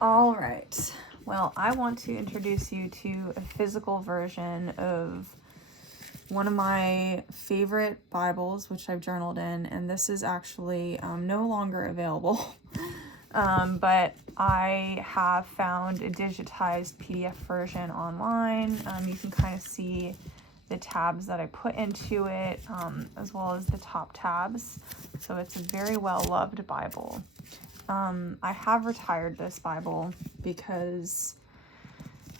All right. Well, I want to introduce you to a physical version of one of my favorite Bibles, which I've journaled in, and this is actually no longer available. But I have found a digitized PDF version online. You can kind of see the tabs that I put into it, as well as the top tabs. So it's a very well-loved Bible. I have retired this Bible because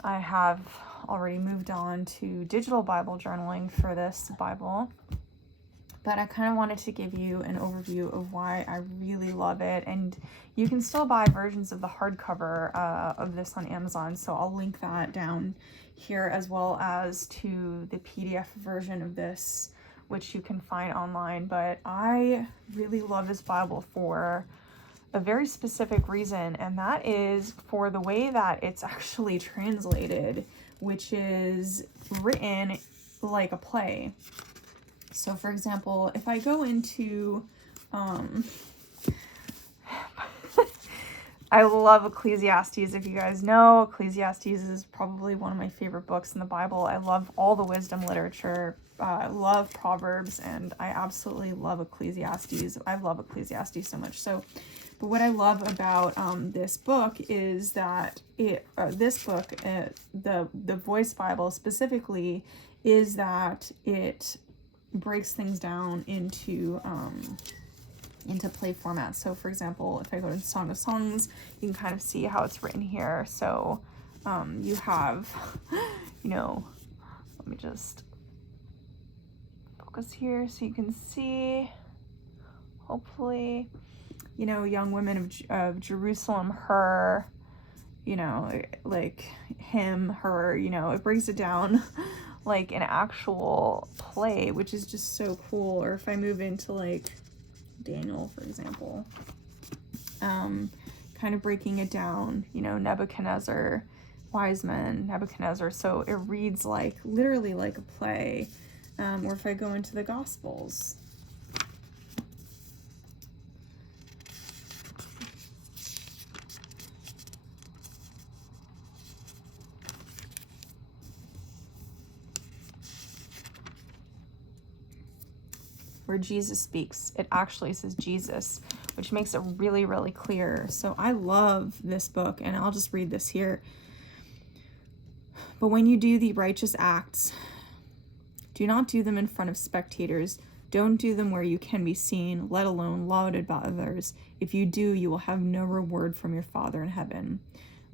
I have already moved on to digital Bible journaling for this Bible. But I kind of wanted to give you an overview of why I really love it. And you can still buy versions of the hardcover of this on Amazon. So I'll link that down here, as well as to the PDF version of this, which you can find online. But I really love this Bible for a very specific reason, and that is for the way that it's actually translated, which is written like a play. So for example, if I go into, I love Ecclesiastes. If you guys know, Ecclesiastes is probably one of my favorite books in the Bible. I love all the wisdom literature. I love Proverbs, and I absolutely love Ecclesiastes. I love Ecclesiastes so much. But what I love about this book is that the Voice Bible specifically, is that it breaks things down into play formats. So for example, if I go to Song of Songs, you can kind of see how it's written here. So you have, let me just focus here so you can see, hopefully, young women of Jerusalem, her, like him, her, it breaks it down like an actual play, which is just so cool. Or if I move into like Daniel, for example, kind of breaking it down, Nebuchadnezzar, wise men, Nebuchadnezzar. So it reads like literally like a play. Or if I go into the Gospels, where Jesus speaks, it actually says Jesus, which makes it really, really clear. So I love this book, and I'll just read this here. But when you do the righteous acts, do not do them in front of spectators. Don't do them where you can be seen, let alone lauded by others. If you do, you will have no reward from your Father in heaven.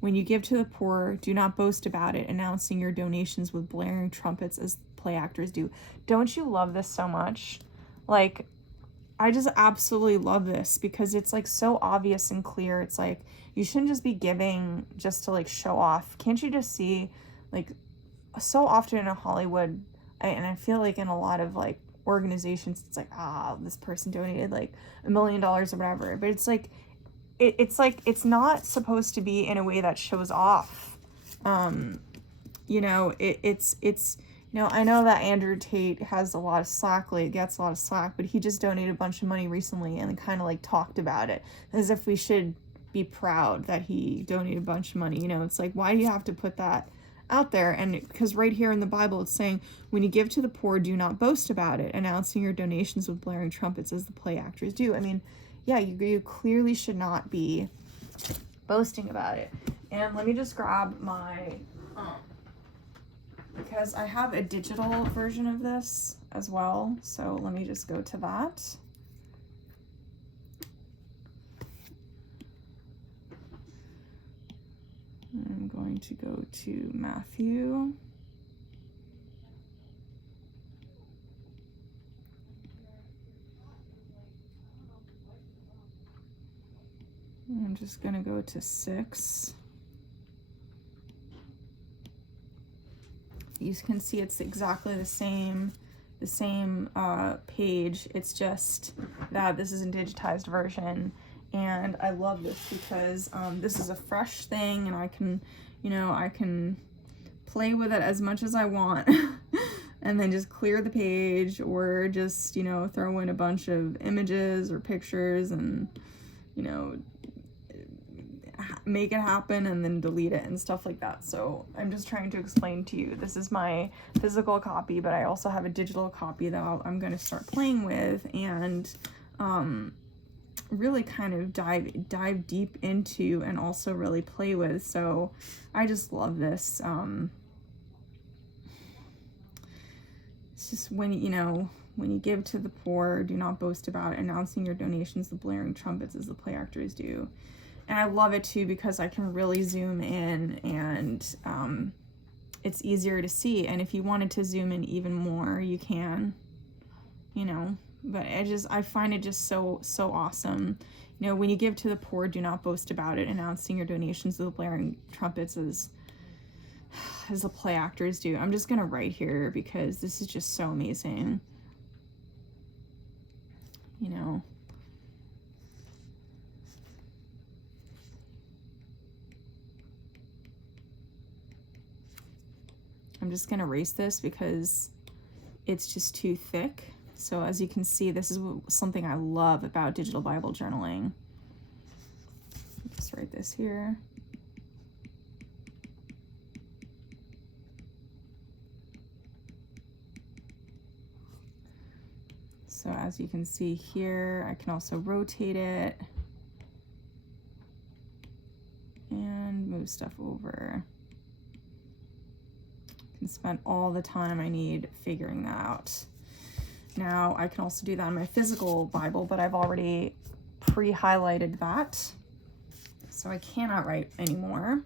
When you give to the poor, do not boast about it, announcing your donations with blaring trumpets as play actors do. Don't you love this so much? Like, I just absolutely love this because it's like so obvious and clear. It's like, you shouldn't just be giving just to like show off. Can't you just see, like, so often in Hollywood, and I feel like in a lot of like organizations, it's like, this person donated like $1 million or whatever. But it's like, it's like, it's not supposed to be in a way that shows off. It's I know that Andrew Tate has a lot of slack, gets a lot of slack, but he just donated a bunch of money recently and kind of like talked about it as if we should be proud that he donated a bunch of money. It's like, why do you have to put that out there? And because right here in the Bible, it's saying, when you give to the poor, do not boast about it, announcing your donations with blaring trumpets as the play actors do. I mean, yeah, you clearly should not be boasting about it. And let me just grab my, because I have a digital version of this as well. So let me just go to that. I'm going to go to Matthew. I'm just going to go to 6. You can see it's exactly the same page. It's just that this is a digitized version, and I love this because this is a fresh thing, and I can play with it as much as I want and then just clear the page, or just throw in a bunch of images or pictures, and make it happen and then delete it and stuff like that. So I'm just trying to explain to you, this is my physical copy, but I also have a digital copy that I'm going to start playing with and really kind of dive deep into and also really play with. So I just love this. It's just when you give to the poor, do not boast about it, announcing your donations, the blaring trumpets as the play actors do. And I love it too because I can really zoom in and it's easier to see. And if you wanted to zoom in even more, you can, but I find it just so awesome. When you give to the poor, do not boast about it, announcing your donations to the blaring trumpets as the play actors do. I'm just gonna write here because this is just so amazing. I'm just gonna erase this because it's just too thick. So as you can see, this is something I love about digital Bible journaling. Just write this here. So as you can see here, I can also rotate it and move stuff over. I can spend all the time I need figuring that out. Now I can also do that in my physical Bible, but I've already pre-highlighted that. So I cannot write anymore,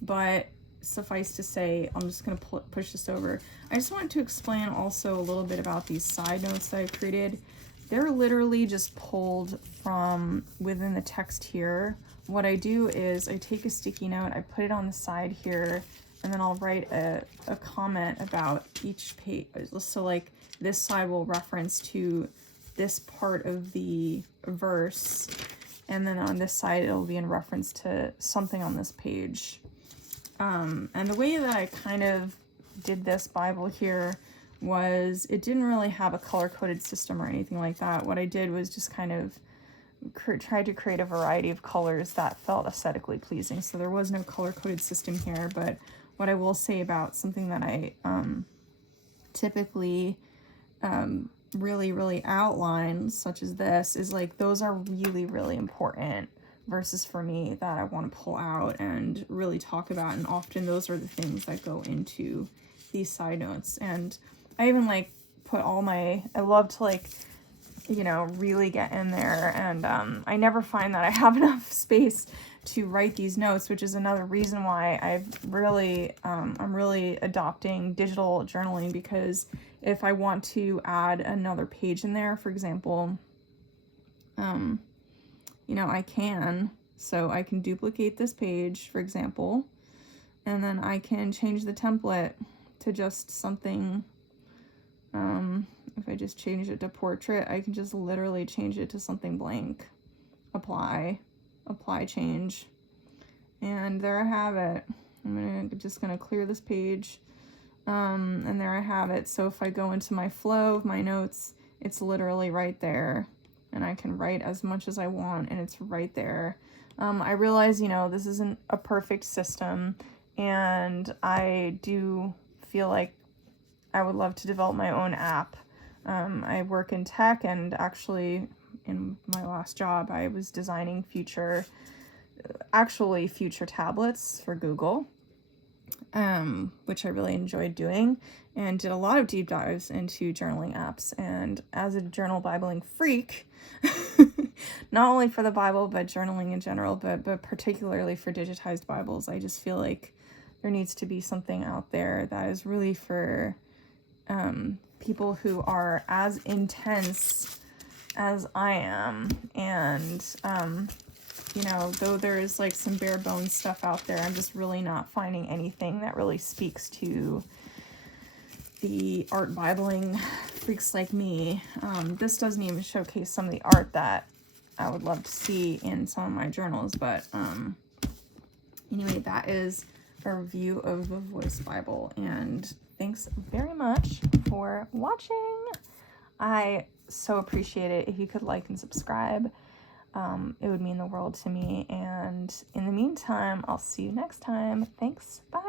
but suffice to say, I'm just going to push this over. I just wanted to explain also a little bit about these side notes that I've created. They're literally just pulled from within the text here. What I do is I take a sticky note, I put it on the side here, and then I'll write a comment about each page. So like this side will reference to this part of the verse, and then on this side it'll be in reference to something on this page. And the way that I kind of did this Bible here was it didn't really have a color-coded system or anything like that. What I did was just kind of tried to create a variety of colors that felt aesthetically pleasing. So there was no color-coded system here, but what I will say about something that I typically really outline, such as this, is like those are really important verses for me that I want to pull out and really talk about, and often those are the things that go into these side notes. And I even like put all my, I love to like, really get in there, and I never find that I have enough space to write these notes, which is another reason why I'm really adopting digital journaling, because if I want to add another page in there, for example, I can. So I can duplicate this page, for example, and then I can change the template to just something. If I just change it to portrait, I can just literally change it to something blank. Apply, change. And there I have it. I'm just gonna clear this page. And there I have it. So if I go into my flow of my notes, it's literally right there. And I can write as much as I want, and it's right there. I realize, this isn't a perfect system, and I do feel like I would love to develop my own app. I work in tech, and actually in my last job, I was designing future tablets for Google, which I really enjoyed doing, and did a lot of deep dives into journaling apps. And as a journal Bibling freak, not only for the Bible, but journaling in general, but particularly for digitized Bibles, I just feel like there needs to be something out there that is really for people who are as intense as I am. And, though there is like some bare bones stuff out there, I'm just really not finding anything that really speaks to the art Bibling freaks like me. This doesn't even showcase some of the art that I would love to see in some of my journals, but anyway, that is a review of the Voice Bible, and thanks very much for watching. I so appreciate it if you could like and subscribe. it would mean the world to me. And in the meantime, I'll see you next time. Thanks. Bye.